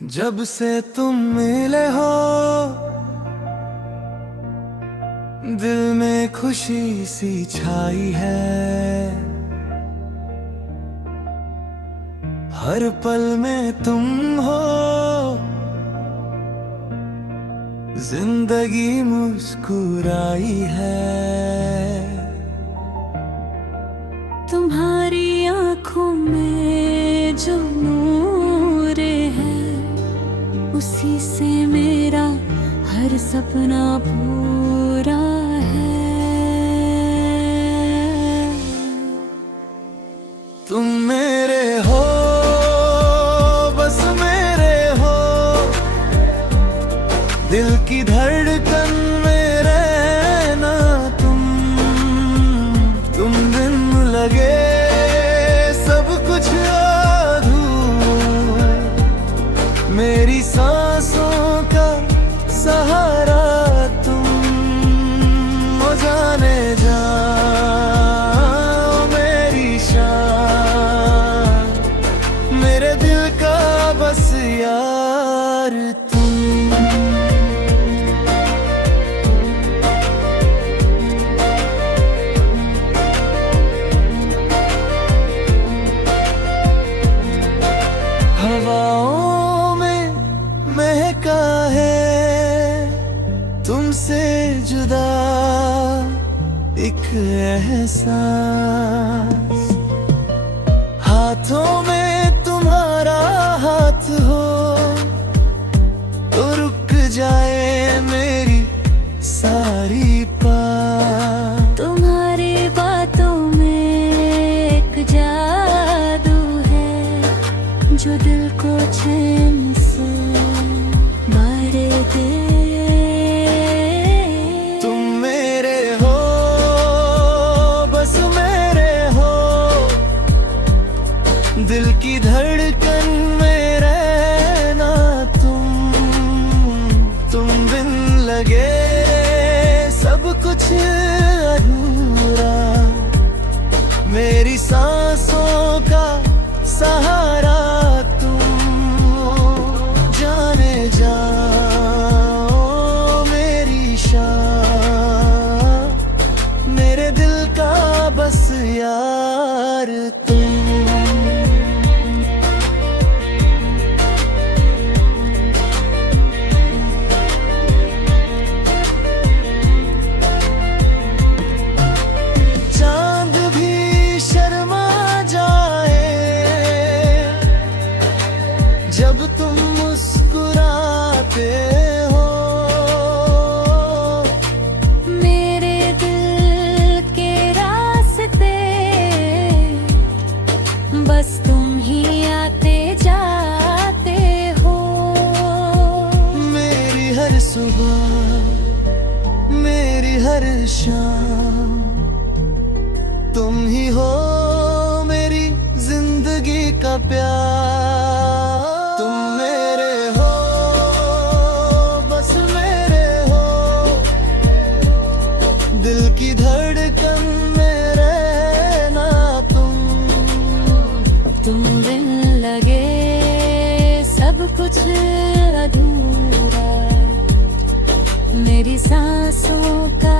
जब से तुम मिले हो दिल में खुशी सी छाई है। हर पल में तुम हो, जिंदगी मुस्कुराई है। तुम्हारी आंखों में जो नूर है, उसी से मेरा हर सपना पूरा है। तुम मेरे हो, बस मेरे हो, दिल की धड़कन में रहना तुम दिन लगे सब कुछ अधूरा। मेरी सांसों का सहारा तुम हो, जाने जा मेरी शान, मेरे दिल का बस यार तुम। हवाओं में महका है तुमसे जुदा एक एहसास। हाथों में तुम्हारा हाथ हो तो रुक जाए मेरी सारी पास। तुम्हारी बातों में एक जादू है, जो दिल को चैन से भर दे। तुम मेरे हो, बस मेरे हो, दिल की धड़कन में रहना तुम बिन लगे सब कुछ अधूरा। मेरी सांसों का सहारा जाने जाओ मेरी शान, मेरे दिल का बस यार तुम। चांद भी शर्मा जाए जब तुम मुस्कुराते हो। मेरे दिल के रास्ते बस तुम ही आते जाते हो। मेरी हर सुबह, मेरी हर शाम, तुम ही हो मेरी जिंदगी का प्यार। तुम मेरे हो, बस मेरे हो, दिल की धड़कन में रहना तुम बिन लगे सब कुछ अधूरा। मेरी सांसों का